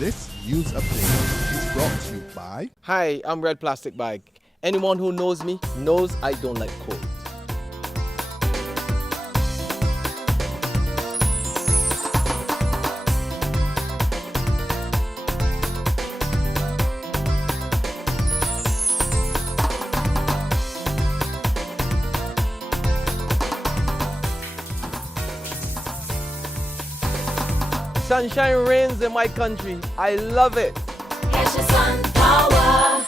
This news update is brought to you by... Hi, I'm Red Plastic Bag. Anyone who knows me knows I don't like cold. Sunshine reigns in my country. I love it. Yes, your sun power.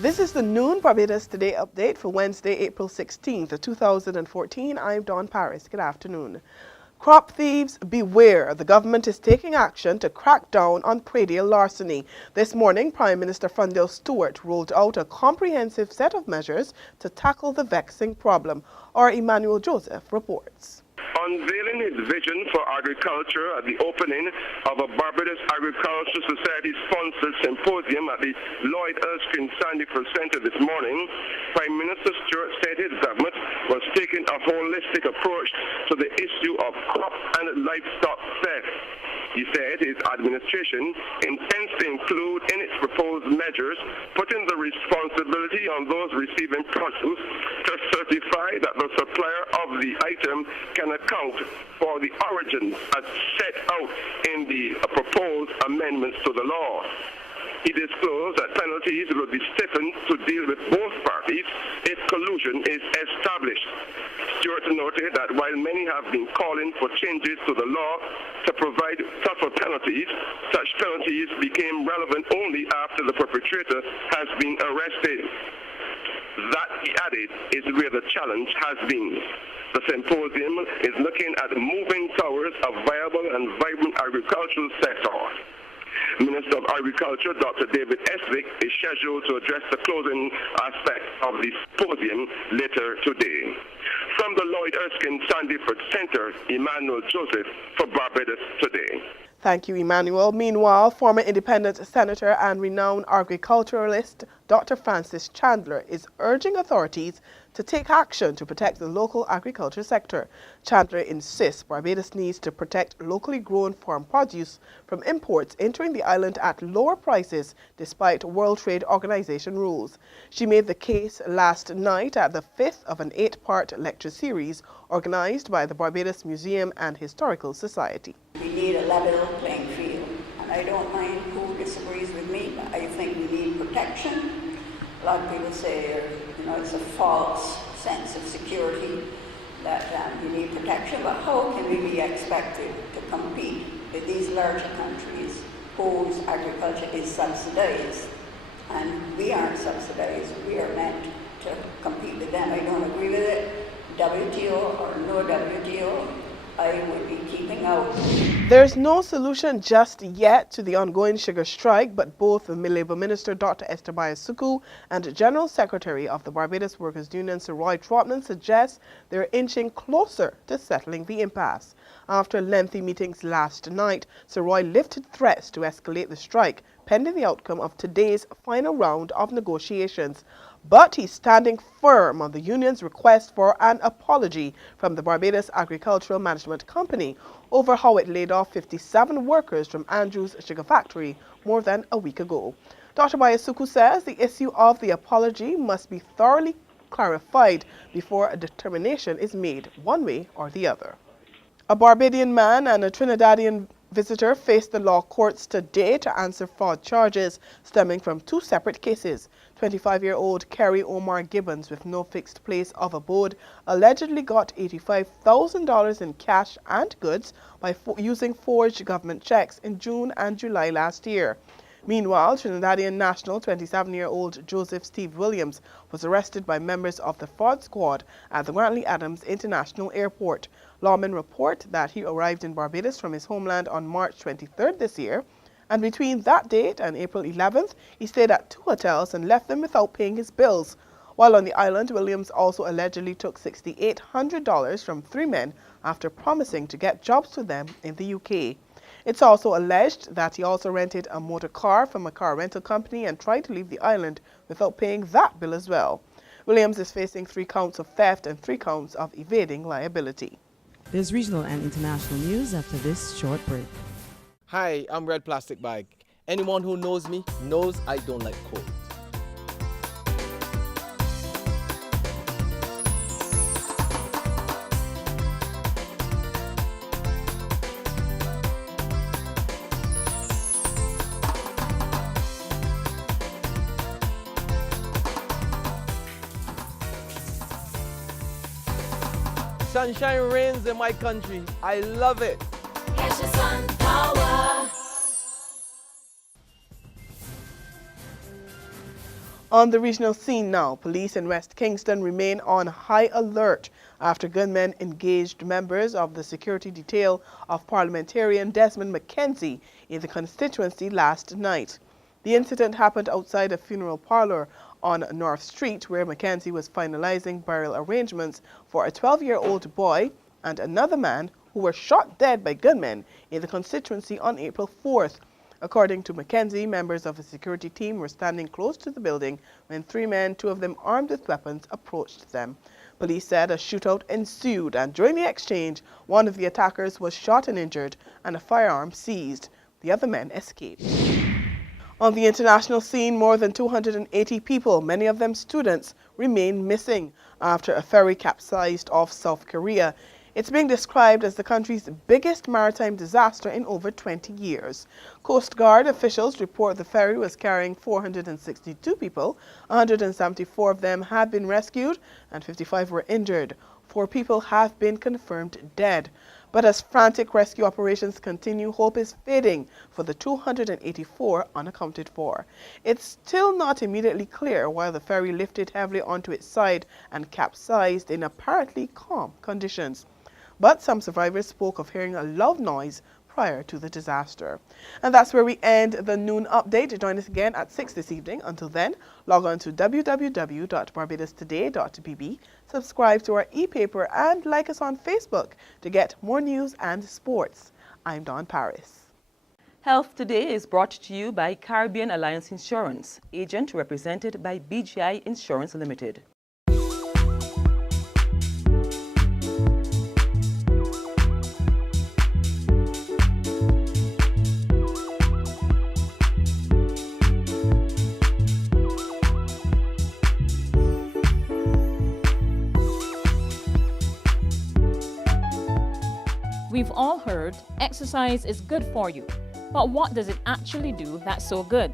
This is the Noon Barbados Today update for Wednesday, April 16th, 2014. I'm Dawn Paris. Good afternoon. Crop thieves, beware. The government is taking action to crack down on praedial larceny. This morning, Prime Minister Frundell Stewart rolled out a comprehensive set of measures to tackle the vexing problem. Our Emmanuel Joseph reports. Unveiling his vision for agriculture at the opening of a Barbados Agricultural Society-sponsored symposium at the Lloyd Erskine Sandyford Center this morning, Prime Minister Stewart said his government was taking a holistic approach to the issue of crop and livestock theft. He said his administration intends to include in its proposed measures putting the responsibility on those receiving produce to certify that the supplier of the item can account for the origins as set out in the proposed amendments to the law. He disclosed that penalties will be stiffened to deal with both parties if collusion is established. Stewart noted that while many have been calling for changes to the law to provide tougher penalties, such penalties became relevant only after the perpetrator has been arrested. That, he added, is where the challenge has been. The symposium is looking at moving towards a viable and vibrant agricultural sector. Minister of Agriculture, Dr. David Eswick, is scheduled to address the closing aspect of the symposium later today. From the Lloyd Erskine Sandyford Center, Emmanuel Joseph for Barbados Today. Thank you, Emmanuel. Meanwhile, former independent senator and renowned agriculturalist Dr. Francis Chandler is urging authorities to take action to protect the local agriculture sector. Chandler insists Barbados needs to protect locally grown farm produce from imports entering the island at lower prices despite World Trade Organization rules. She made the case last night at the fifth of an 8-part lecture series organized by the Barbados Museum and Historical Society. We need a level playing field, and I don't mind who disagrees with me, but I think we need protection. A lot of people say, it's a false sense of security that you need protection, but how can we be expected to compete with these larger countries whose agriculture is subsidized? And we aren't subsidized, we are meant to compete with them. I don't agree with it, WTO or no WTO, I would be keeping out. There's no solution just yet to the ongoing sugar strike, but both the Labour Minister Dr. Esther Bayasuku and General Secretary of the Barbados Workers' Union Sir Roy Trotman suggest they're inching closer to settling the impasse. After lengthy meetings last night, Sir Roy lifted threats to escalate the strike pending the outcome of today's final round of negotiations. But he's standing firm on the union's request for an apology from the Barbados Agricultural Management Company over how it laid off 57 workers from Andrews Sugar Factory more than a week ago. Dr. Bayasuku says the issue of the apology must be thoroughly clarified before a determination is made one way or the other. A Barbadian man and a Trinidadian visitor faced the law courts today to answer fraud charges stemming from two separate cases. 25-year-old Kerry Omar Gibbons, with no fixed place of abode, allegedly got $85,000 in cash and goods by using forged government checks in June and July last year. Meanwhile, Trinidadian national 27-year-old Joseph Steve Williams was arrested by members of the fraud squad at the Grantley Adams International Airport. Lawmen report that he arrived in Barbados from his homeland on March 23rd this year, and between that date and April 11th, he stayed at 2 hotels and left them without paying his bills. While on the island, Williams also allegedly took $6,800 from 3 men after promising to get jobs to them in the UK. It's also alleged that he also rented a motor car from a car rental company and tried to leave the island without paying that bill as well. Williams is facing 3 counts of theft and 3 counts of evading liability. There's regional and international news after this short break. Hi, I'm Red Plastic Bag. Anyone who knows me knows I don't like cold. Sunshine reigns in my country. I love it. Catch the sun power. On the regional scene now, police in West Kingston remain on high alert after gunmen engaged members of the security detail of parliamentarian Desmond McKenzie in the constituency last night. The incident happened outside a funeral parlor on North Street, where McKenzie was finalizing burial arrangements for a 12-year-old boy and another man who were shot dead by gunmen in the constituency on April 4th. According to McKenzie, members of a security team were standing close to the building when three men, two of them armed with weapons, approached them. Police said a shootout ensued, and during the exchange, one of the attackers was shot and injured and a firearm seized. The other men escaped. On the international scene, more than 280 people, many of them students, remain missing after a ferry capsized off South Korea. It's being described as the country's biggest maritime disaster in over 20 years. Coast Guard officials report the ferry was carrying 462 people. 174 of them have been rescued and 55 were injured. 4 people have been confirmed dead. But as frantic rescue operations continue, hope is fading for the 284 unaccounted for. It's still not immediately clear why the ferry lifted heavily onto its side and capsized in apparently calm conditions. But some survivors spoke of hearing a loud noise prior to the disaster. And that's where we end the noon update. Join us again at 6 this evening. Until then, log on to www.barbadostoday.bb, subscribe to our e-paper, and like us on Facebook to get more news and sports. I'm Dawn Paris. Health Today is brought to you by Caribbean Alliance Insurance, agent represented by BGI Insurance Limited. We've all heard exercise is good for you, but what does it actually do that's so good?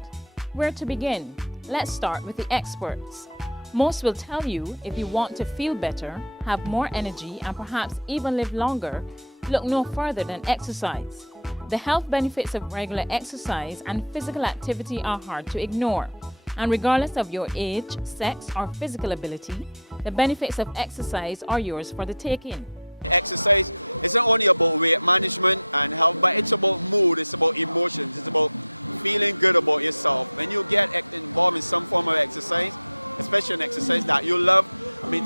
Where to begin? Let's start with the experts. Most will tell you if you want to feel better, have more energy, and perhaps even live longer, look no further than exercise. The health benefits of regular exercise and physical activity are hard to ignore. And regardless of your age, sex, or physical ability, the benefits of exercise are yours for the taking. Exercise isn't only about weight management and health, but it's about mood, it's about emotions, it's about feeling good about yourself. When you get involved in some form of exercise, especially an exercise that you love,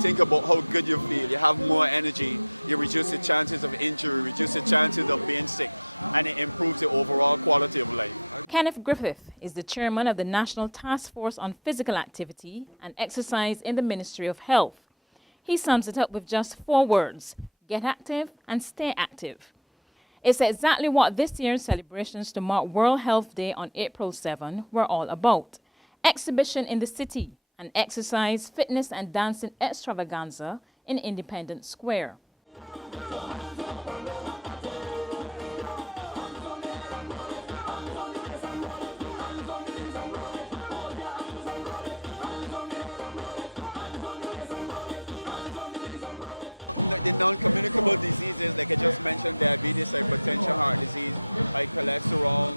think about how good you feel. You have more energy, you reduce the chances of injury, reduce the chances of being sick, and it improves the overall quality of life. Kenneth Griffith is the chairman of the National Task Force on Physical Activity and Exercise in the Ministry of Health. He sums it up with just 4 words: get active and stay active. It's exactly what this year's celebrations to mark World Health Day on April 7 were all about. Exhibition in the city, an exercise, fitness and dancing extravaganza in Independence Square. The non-communicable diseases, like I just mentioned, diabetes, hypertension, heart disease, high cholesterol,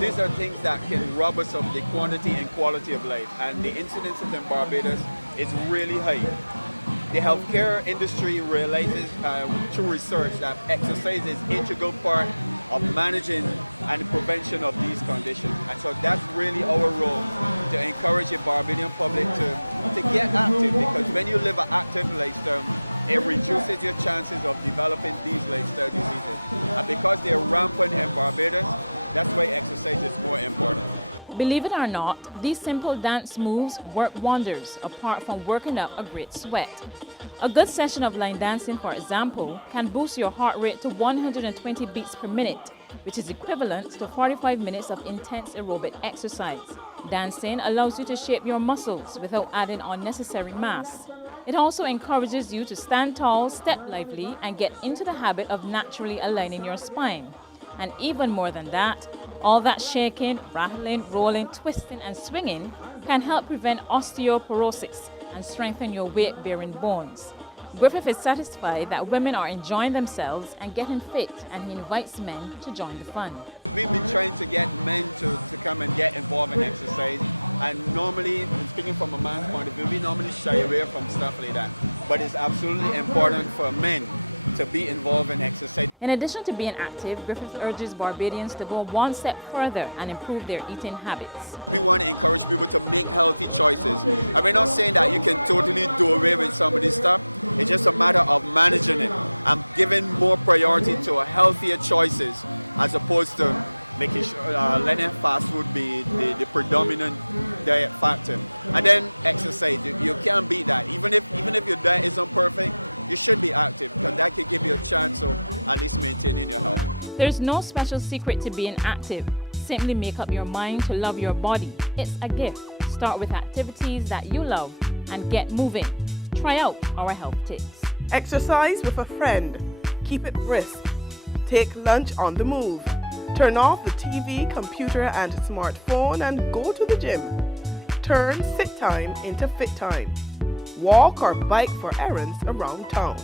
these are things that can rob us of the quantity and quality of life. And the incidences in Barbados is really high. The healthcare industry realizes through research that exercise is an integral part of managing and prevention of these conditions. And so that's really our role, to encourage the Barbadian public to get active, because when you live an active lifestyle, it reduces your chances of developing these lifestyle diseases. And because they're rampant in Barbados, that's why exercise is more important. Believe it or not, these simple dance moves work wonders apart from working up a great sweat. A good session of line dancing, for example, can boost your heart rate to 120 beats per minute, which is equivalent to 45 minutes of intense aerobic exercise. Dancing allows you to shape your muscles without adding unnecessary mass. It also encourages you to stand tall, step lively, and get into the habit of naturally aligning your spine. And even more than that, all that shaking, rattling, rolling, twisting, and swinging can help prevent osteoporosis and strengthen your weight-bearing bones. Griffith is satisfied that women are enjoying themselves and getting fit, and he invites men to join the fun. We've been trying to get men to come and get involved in exercise, and normally, speaking from a man's point of view, we normally shy away from stuff like that. But it's absolutely important for men to be involved in exercise. In addition to being active, Griffith urges Barbadians to go one step further and improve their eating habits. We want to encourage people to make healthy choices. And we're not saying that you can totally do away with some of this stuff. It's just a matter of managing it and giving more priority to healthier choices as opposed to making sure letting fast food be the predominant diet factor. And then exercise. You can't beat that. Even if your diet isn't perfect, you should be active, because that can give you a chance of at least maintaining your health. There's no special secret to being active. Simply make up your mind to love your body. It's a gift. Start with activities that you love and get moving. Try out our health tips. Exercise with a friend. Keep it brisk. Take lunch on the move. Turn off the TV, computer, and smartphone and go to the gym. Turn sit time into fit time. Walk or bike for errands around town.